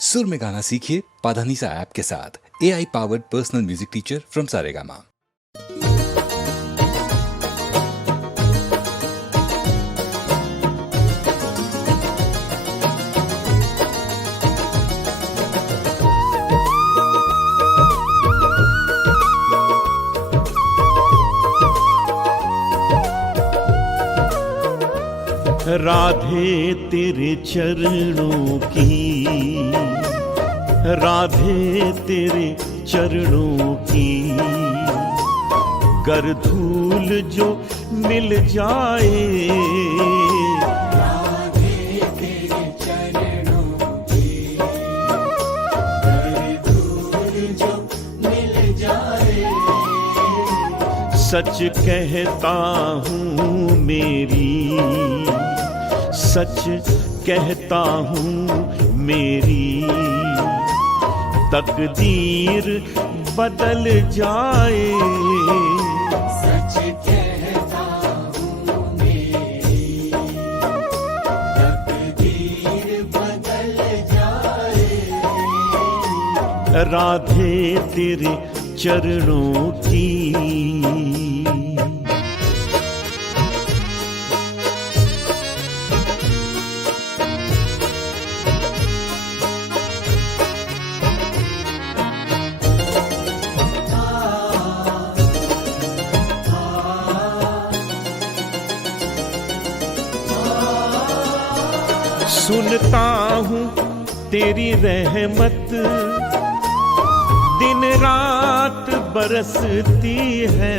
सुर में गाना सीखिए पाधानीसा ऐप के साथ। AI powered personal music teacher from Saregama. Radhe तेरे चरणों की, राधे तेरे चरणों की, गर धूल जो मिल जाए। राधे तेरे चरणों की, गर धूल जो मिल जाए। सच कहता हूँ मेरी, सच कहता हूँ मेरी, तकदीर बदल जाए। सच कहता हूँ मेरी, तकदीर बदल जाए। राधे तेरे चरणों की। सुनता हूँ तेरी रहमत दिन रात बरसती है।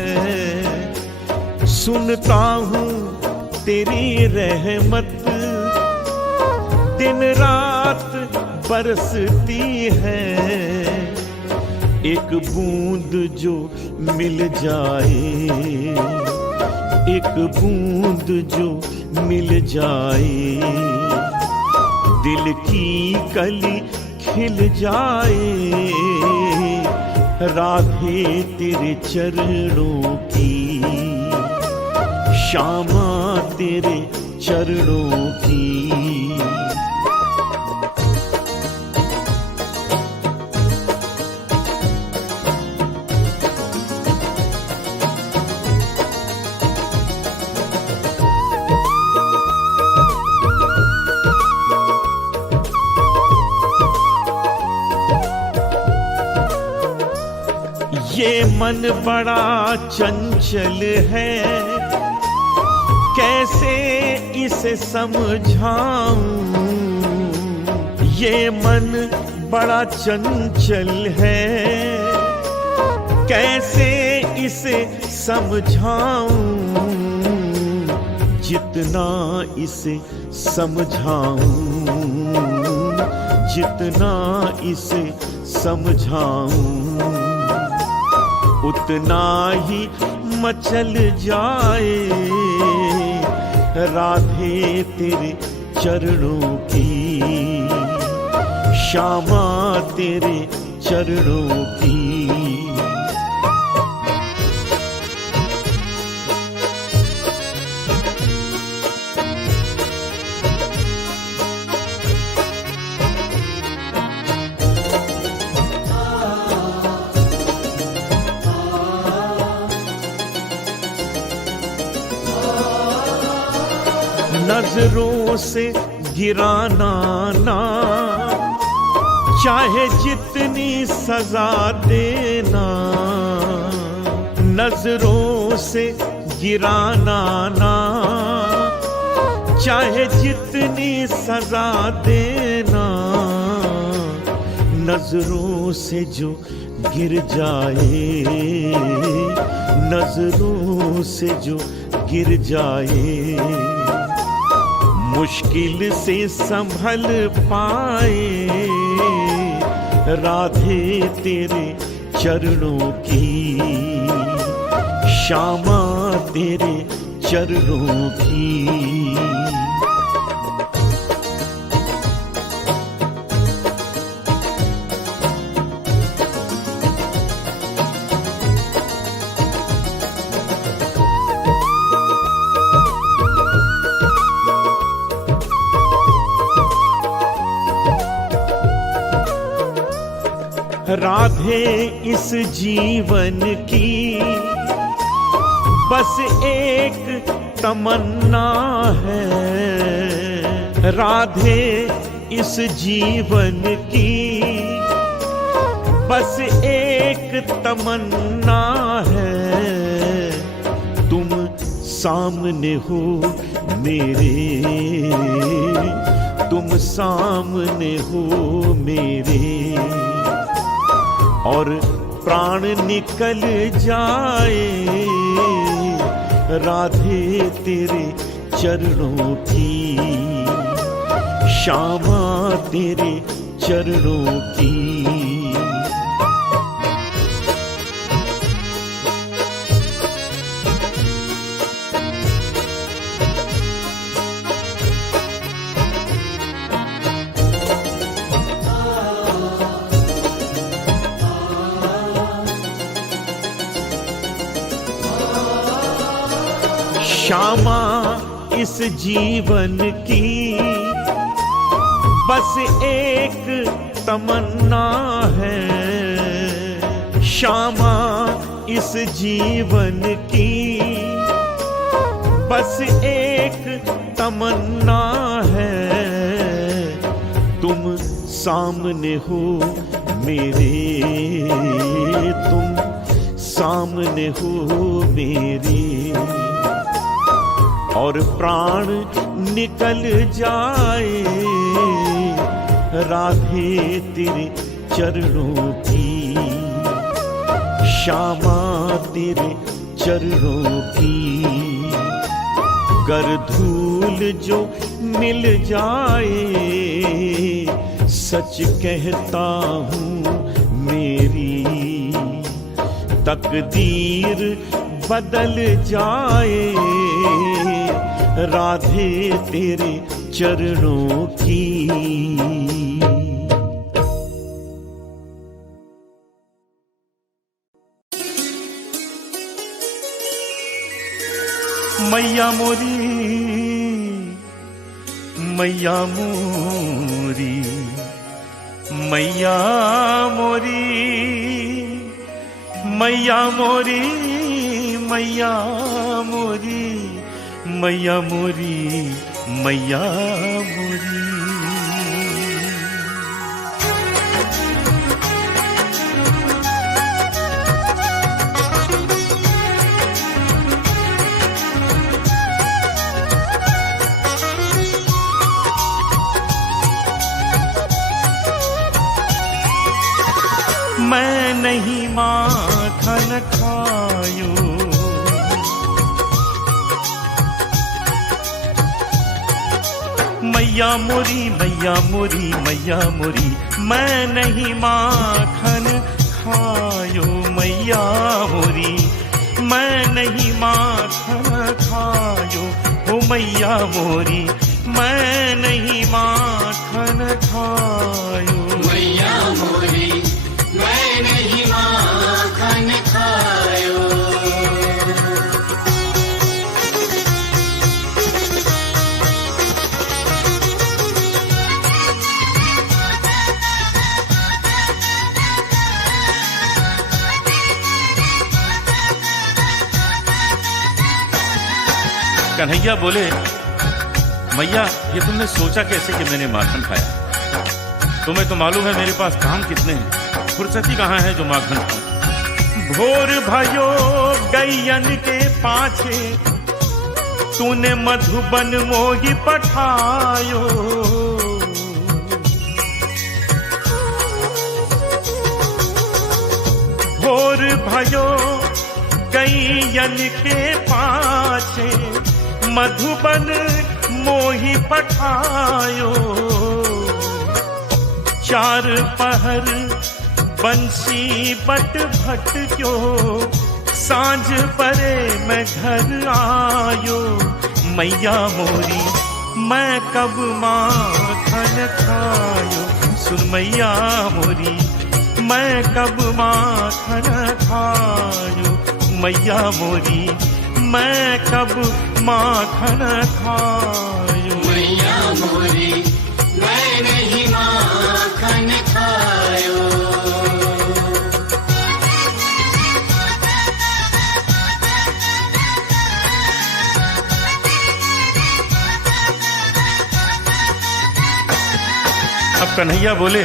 सुनता हूँ तेरी रहमत दिन रात बरसती है। एक बूंद जो मिल जाए, एक बूंद जो मिल जाए, दिल की कली खिल जाए। राधे तेरे चरणों की, श्यामा तेरे चरणों की। ये मन बड़ा चंचल है, कैसे इसे समझाऊं। ये मन बड़ा चंचल है, कैसे इसे समझाऊं। जितना इसे समझाऊं, जितना इसे समझाऊं, उतना ही मचल जाए। राधे तेरे चरणों की, श्यामा तेरे चरणों की। नजरों से गिराना ना, चाहे जितनी सजा देना। नजरों से गिराना ना, चाहे जितनी सजा देना। नजरों से जो गिर जाए, नजरों से जो गिर जाए, मुश्किल से संभल पाए। राधे तेरे चरणों की, श्यामा तेरे चरणों की। राधे इस जीवन की बस एक तमन्ना है, राधे इस जीवन की बस एक तमन्ना है। तुम सामने हो मेरे, तुम सामने हो मेरे, और प्राण निकल जाए राधे तेरे चरणों की, श्यामा तेरे चरणों की। श्यामा इस जीवन की बस एक तमन्ना है, श्यामा इस जीवन की बस एक तमन्ना है। तुम सामने हो मेरे, तुम सामने हो मेरे, और प्राण निकल जाए राधे तेरे चरणों की, श्यामा तेरे चरणों की। गर धूल जो मिल जाए सच कहता हूँ मेरी, तकदीर बदल जाए राधे तेरे चरणों की। मैया मोरी, मैया मोरी, मैया मोरी, मैया मोरी, मैया मोरी, मैया मोरी, मैया मोरी। मैं नहीं माखन खायो, मैया मोरी, मैया मोरी, मैया मोरी, मैं नहीं माखन खायो, मैया मोरी, मैं नहीं माखन खायो, ओ मैया मोरी, मैं नहीं माखन खायो, मैया मोरी, मैं नहीं माखन खायो। कन्हैया बोले, मैया ये तुमने सोचा कैसे कि मैंने माखन खाया? तुम्हें तो मालूम है मेरे पास काम कितने हैं, फुर्सती कहाँ है जो माखन खाऊं। भोर भयो गैयन के पाछे तूने मधुबन मोही पठायो, भोर भयो गैयन के पाछे मधुबन मोही पठायो, चार पहर बंसी बट भट क्यों, सांझ परे मैं घर आयो, मैया मोरी, मैं कब माखन खायो, सुन मैया मोरी, मैं कब माखन खायो, मैया मोरी, मैं कब माखन खायो, मैया मोरी, मैं नहीं माखन खायो। कन्हैया बोले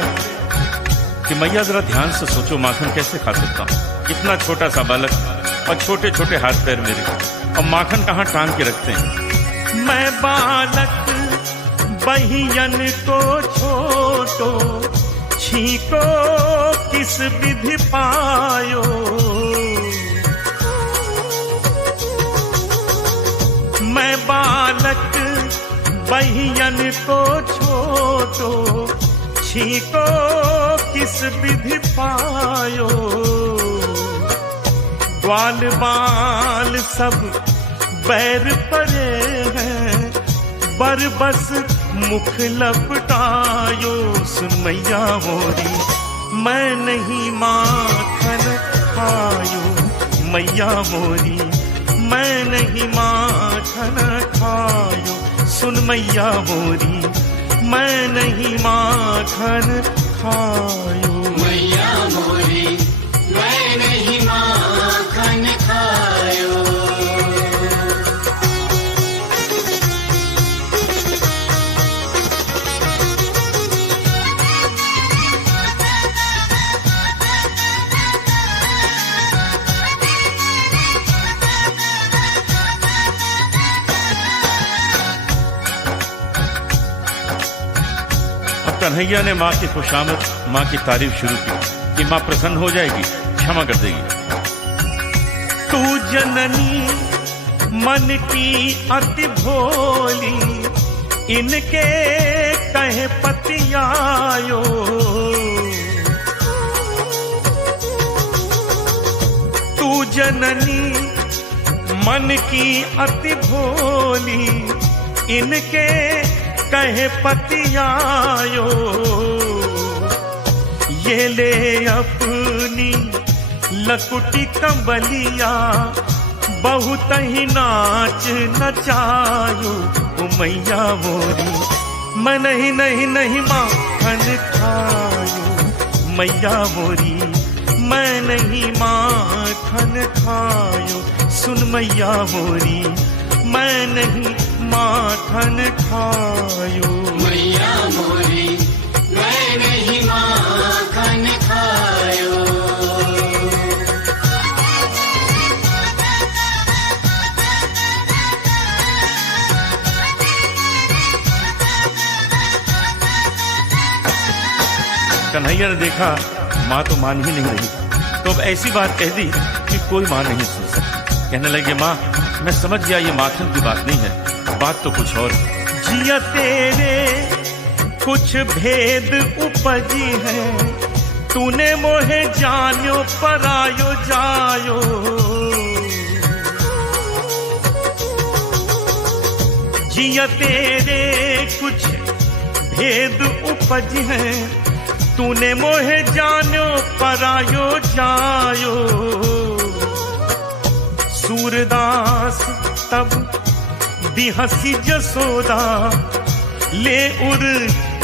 कि मैया जरा ध्यान से सोचो, माखन कैसे खा सकता हूँ? इतना छोटा सा बालक और छोटे छोटे हाथ पैर मेरे, और माखन कहाँ टांग के रखते हैं? मैं बालक बहियन को छोटो, छीको किस विधि पायो। मैं बालक बहियन को छोटो, छीको किस विधि पायो। ग्वाल बाल सब बैर परे हैं, बरबस मुख लपटायो। सुन मैया मोरी मैं नहीं माखन खायो, मैया मोरी मैं नहीं माखन खायो। सुन मैया मोरी मैं नहीं माखन खायो। मैया मोरी मैं नहीं माखन खायो। कन्हैया ने माँ की खुशामद, माँ की तारीफ शुरू की कि माँ प्रसन्न हो जाएगी, क्षमा कर देगी। तू जननी मन की अति भोली, इनके कहे पतियायो। तू जननी मन की अति भोली, इनके कहे पतियायो। ये ले अपनी लकुटी कंबलिया, बहुत ही नाच नचायो। ओ मैया मोरी मैं नहीं नहीं नहीं माखन खायो। मैया मोरी मैं नहीं माखन खायो। सुन मैया मोरी मैं नहीं माखन खायो। मैया मोरी मैं नहीं माखन खायो। कन्हैया ने देखा माँ तो मान ही नहीं रही, तो अब ऐसी बात कह दी कि कोई माँ नहीं सुन सकती। कहने लगे, माँ मैं समझ गया ये माखन की बात नहीं है, बात तो कुछ और। जिया तेरे कुछ भेद उपजी है, तूने मोहे जान्यो परायो जायो। जिया तेरे कुछ भेद उपज है, तूने मोहे जान्यो परायो जायो। सूरदास तब बिहसी जसोदा, ले उर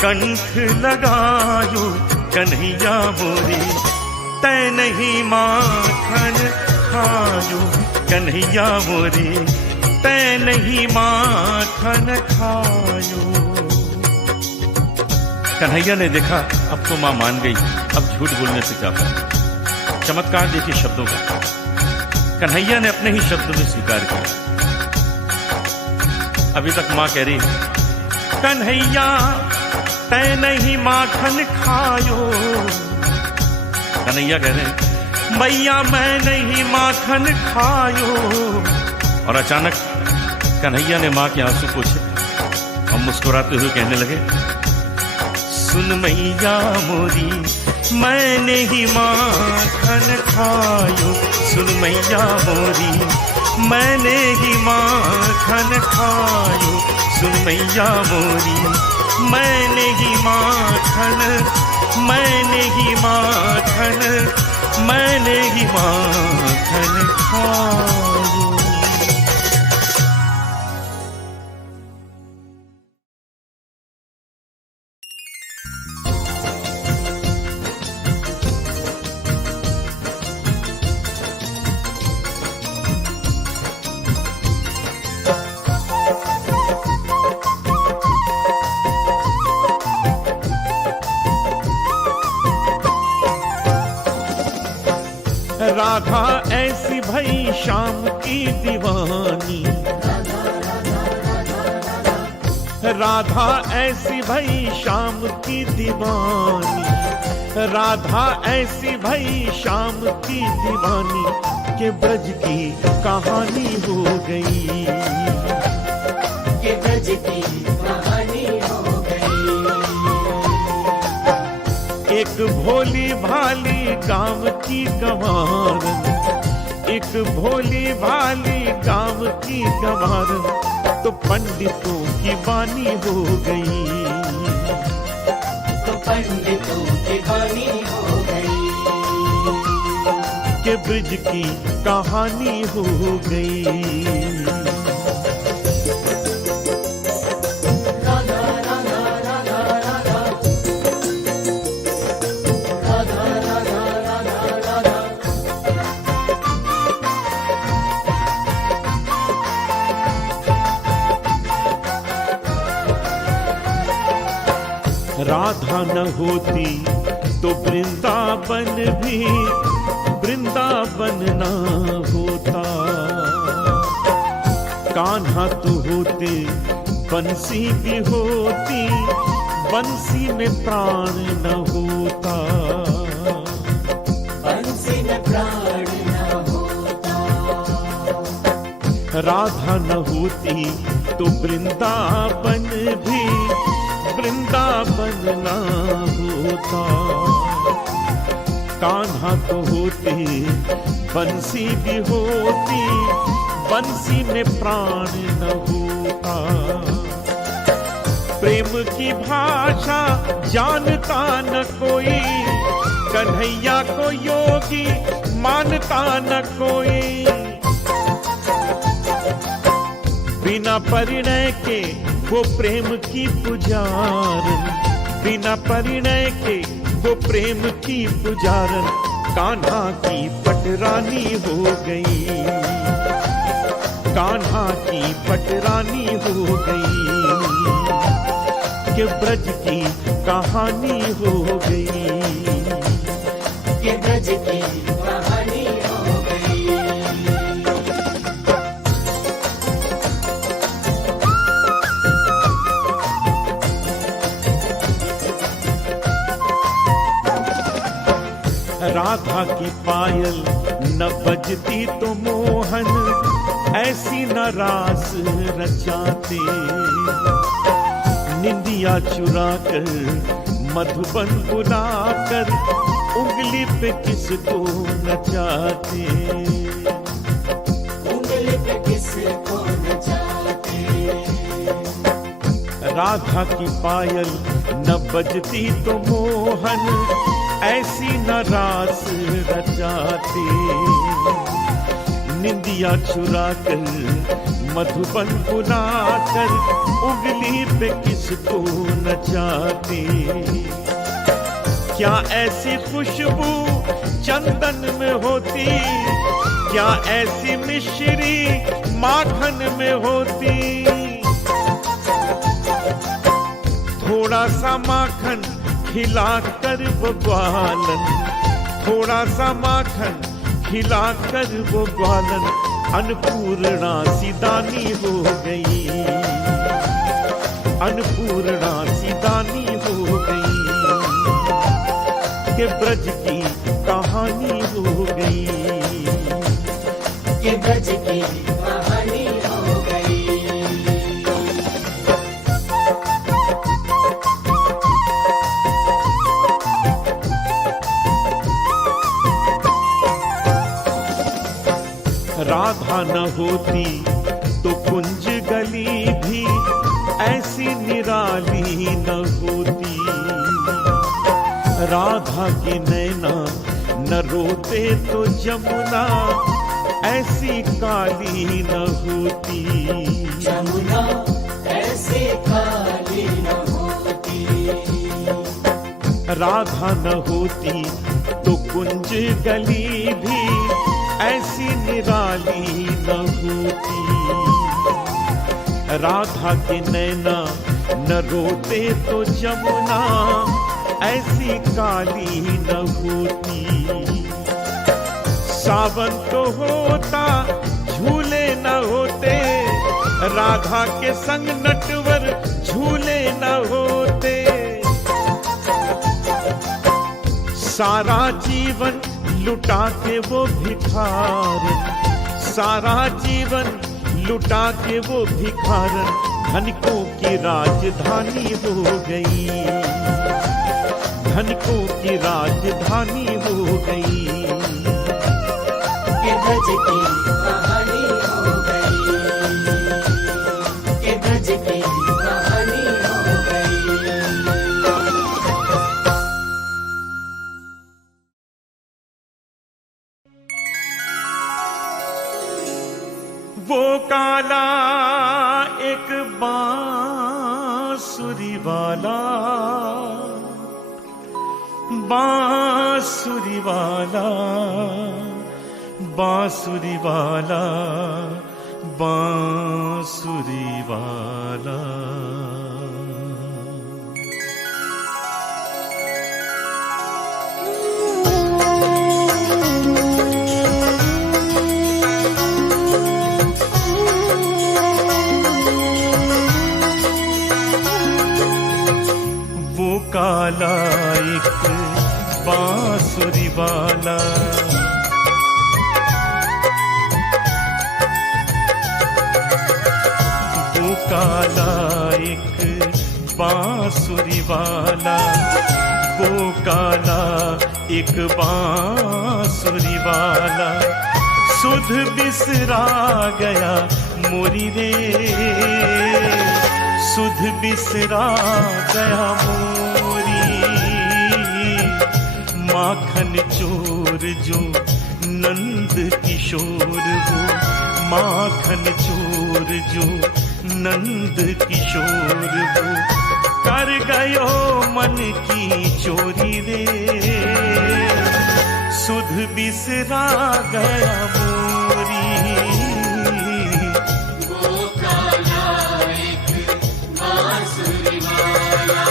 कंठ लगायो। कन्हैया मोरी तै नहीं माखन खायो। कन्हैया मोरी तै नहीं माखन खायो। कन्हैया ने देखा अब तो माँ मान गई, अब झूठ बोलने से क्या पाए। चमत्कार देखिए शब्दों का। कन्हैया ने अपने ही शब्द में स्वीकार किया। अभी तक माँ कह रही, कन्हैया तै नहीं माखन खायो। कन्हैया कह रहे, मैया मैं नहीं माखन खायो। और अचानक कन्हैया ने माँ के आंसू पोंछे और मुस्कुराते हुए कहने लगे, सुन मैया मोरी मैंने ही माखन खायो। सुन मैया मोरी मैंने ही माखन खायो। सुन मैया मोरी मैंने ही माखन, मैंने ही माखन, मैंने ही माखन खायो। राधा ऐसी भई शाम की दीवानी, राधा ऐसी भई शाम की दीवानी, राधा ऐसी भई शाम की दीवानी, के ब्रज की कहानी हो गई, के ब्रज की कहानी हो गई। एक भोली भाली गांव की गंवारन, एक भोली भाली गांव की गंवारन, तो पंडितों की वाणी हो गई, तो पंडितों की वाणी हो गई, के ब्रज की कहानी हो गई। राधा न होती तो वृंदावन भी वृंदावन न होता, कान्हा तो होते बंसी भी होती, बंसी में प्राण न होता, बंसी में प्राण न होता। राधा न होती तो वृंदावन भी वृंदावन न होता, कान्हा तो होते बंसी भी होती, बंसी में प्राण न होता। प्रेम की भाषा जानता न कोई, कन्हैया को योगी मानता न कोई, बिना परिणय के वो प्रेम की पुजारन, बिना परिणय के वो प्रेम की पुजारन, कान्हा की पटरानी हो गई, कान्हा की पटरानी हो गई, के ब्रज की कहानी हो गई, के ब्रज की कहानी हो गई। राधा की पायल न बजती तो मोहन ऐसी न रास रचाते, निंदिया चुरा कर मधुबन बुलाकर उंगली पे किसको नचाते, उंगली पे किसको नचाते। राधा की पायल न बजती तो मोहन ऐसी न रास रचाते, निंदिया चुरा कर मधुबन बुलाकर उंगली पे किसको नचाते। क्या ऐसी खुशबू चंदन में होती, क्या ऐसी मिश्री माखन में होती, थोड़ा सा माखन खिलाकर वो ग्वालन, थोड़ा सा माखन खिलाकर वो ग्वालन, अन्नपूर्णा सी दानी हो गई, अन्नपूर्णा सी दानी हो गई, के ब्रज की कहानी हो गई, के ब्रज की कहानी हो गई। राधा न होती तो कुंज गली भी ऐसी निराली न होती, राधा की नैना न रोते तो जमुना ऐसी काली न होती, जमुना ऐसी काली न होती। राधा न होती तो कुंज गली भी ऐसी निराली न होती, राधा के नैना न रोते तो जमुना ऐसी काली न होती। सावन तो होता झूले न होते, राधा के संग नटवर झूले न होते। सारा जीवन लुटा के वो भिखारन, सारा जीवन लुटा के वो भिखारन, धनिकों की राजधानी हो गई, धनिकों की राजधानी हो गई। के ब्रज की कहानी हो गई, के ब्रज की कहानी हो गई। वो काला एक बांसुरी वाला, बांसुरी वाला, बांसुरी वाला, बांसुरी वाला। वो काला एक बांसुरी वाला, वो काला एक बांसुरी वाला, वो काला एक बांसुरी वाला। सुध बिसरा गया मोरी रे, सुध बिसरा गया मोरी। माखन चोर जो नंद किशोर वो, माखन चोर जो नंद किशोर वो, कर गयो मन की चोरी रे। सुध बिसरा गया मोरी। वो काला एक बांसुरी वाला,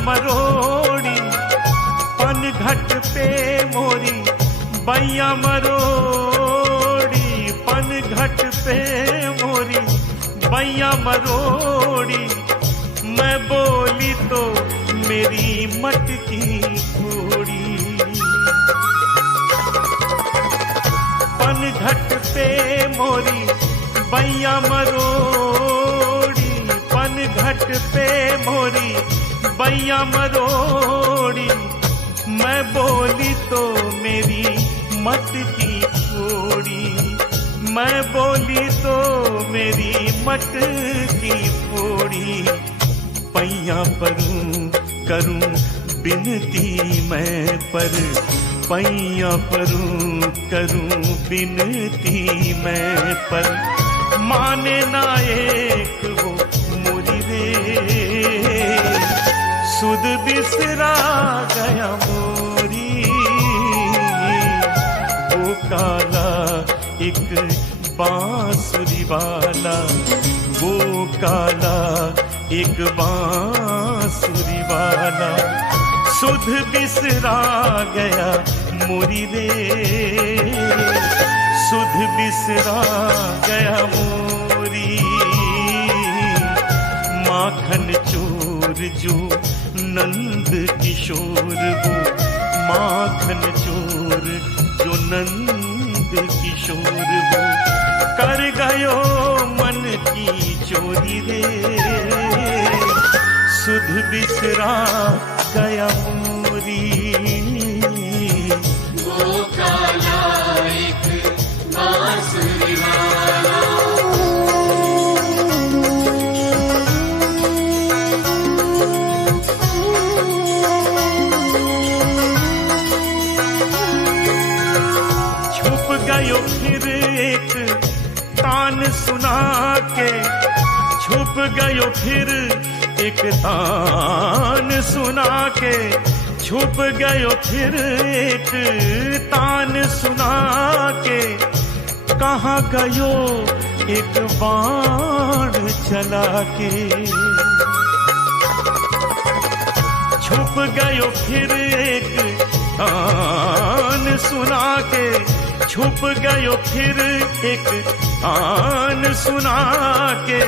मरोड़ी, पनघट पे मोरी बैया मरोड़ी, पनघट पे मोरी बैया मरोड़ी। मैं बोली तो मेरी मटकी थोड़ी, पनघट पे मोरी बैया मरोड़ी, पनघट पे मोरी बैया मरोड़ी। मैं बोली तो मेरी मटकी फोड़ी, मैं बोली तो मेरी मटकी फोड़ी। पैया परूं करूं बिनती मैं पर, पैया परूं करूं बिनती मैं पर। माने ना एक वो मोरी रे, सुध बिसरा गया मोरी। वो काला एक बांसुरी वाला, वो काला एक बांसुरी वाला। सुध बिसरा गया मोरी रे, सुध बिसरा गया मोरी। माखन चोर जो नंद किशोर वो, माखन चोर जो नंद किशोर वो, कर गयो मन की चोरी रे। सुध बिसरा गया मोरी। वो काला एक बांसुरी वाला, गयो फिर एक तान सुना के, छुप गयो फिर एक तान सुना के, कहाँ गयो एक बाण चला के। छुप गयो फिर एक तान सुना के, छुप गयो फिर एक तान सुना के,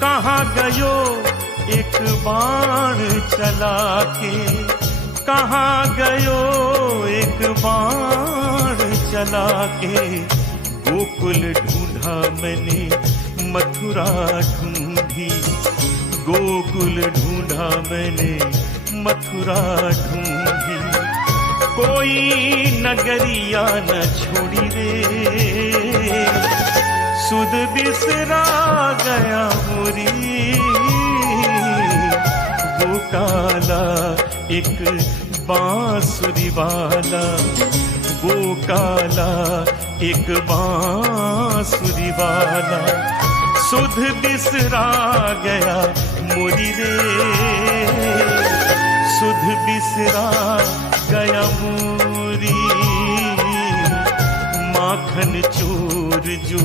कहाँ गयो एक बाण चला के, कहाँ गयो एक बाण चला के। गोकुल ढूंढा मैंने मथुरा ढूंढी, गोकुल ढूंढा मैंने मथुरा ढूंढी, कोई नगरिया न छोड़ी रे, सुध बिसरा गया मोरी। वो काला एक बांसुरी वाला, वो काला एक बांसुरी वाला, सुध बिसरा गया मोरी रे, सुध बिसरा गया मोरी। माखन चोर जो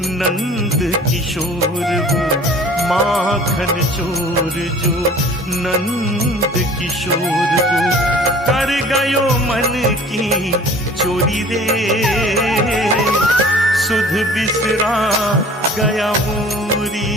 नंद किशोर वो, माखन चोर जो नंद किशोर वो, कर गयो मन की चोरी रे, सुध बिसरा गया मोरी।